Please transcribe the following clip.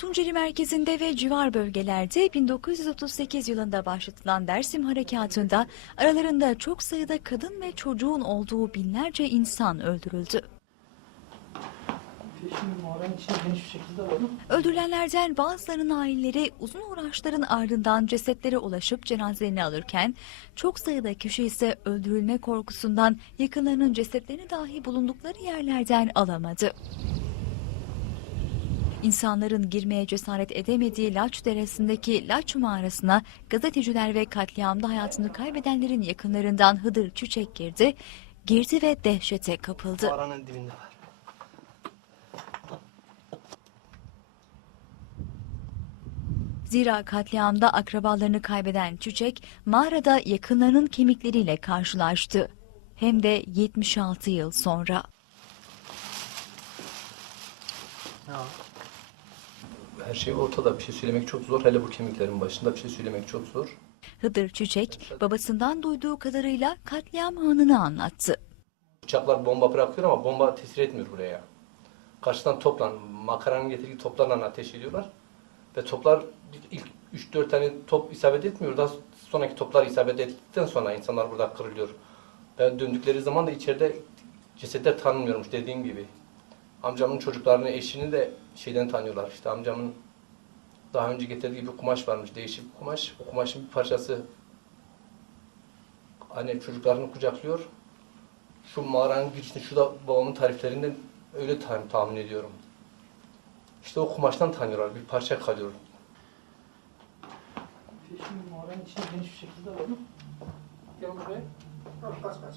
Tunceli merkezinde ve civar bölgelerde 1938 yılında başlatılan Dersim Harekatı'nda aralarında çok sayıda kadın ve çocuğun olduğu binlerce insan öldürüldü. Öldürülenlerden bazılarının aileleri uzun uğraşların ardından cesetlere ulaşıp cenazelerini alırken çok sayıda kişi ise öldürülme korkusundan yakınlarının cesetlerini dahi bulundukları yerlerden alamadı. İnsanların girmeye cesaret edemediği Laç Deresi'ndeki Laç mağarasına gazeteciler ve katliamda hayatını kaybedenlerin yakınlarından Hıdır Çiçek girdi, girdi ve dehşete kapıldı. Mağaranın dibinde var. Zira katliamda akrabalarını kaybeden Çiçek mağarada yakınlarının kemikleriyle karşılaştı. Hem de 76 yıl sonra. Her şey ortada. Bir şey söylemek çok zor. Hele bu kemiklerin başında bir şey söylemek çok zor. Hıdır Çiçek babasından duyduğu kadarıyla katliam anını anlattı. Uçaklar bomba bırakıyor ama bomba tesir etmiyor buraya. Karşıdan topla, makaranın getirdiği toplarla ateş ediyorlar. Ve toplar ilk 3-4 tane top isabet etmiyor. Daha sonraki toplar isabet ettikten sonra insanlar burada kırılıyor. Ben döndükleri zaman da içeride cesetler tanınmıyormuş dediğim gibi. Amcamın çocuklarını, eşini de şeyden tanıyorlar. İşte amcamın daha önce getirdiği bir kumaş varmış, değişik bir kumaş. O kumaşın bir parçası anne çocuklarını kucaklıyor. Şu mağaranın girişinde, şurada babamın tariflerinden öyle tahmin, tahmin ediyorum. İşte o kumaştan tanıyorlar, bir parça kalıyor. Şimdi mağaranın içine geniş bir şekilde var. Gel buraya. Bas bas.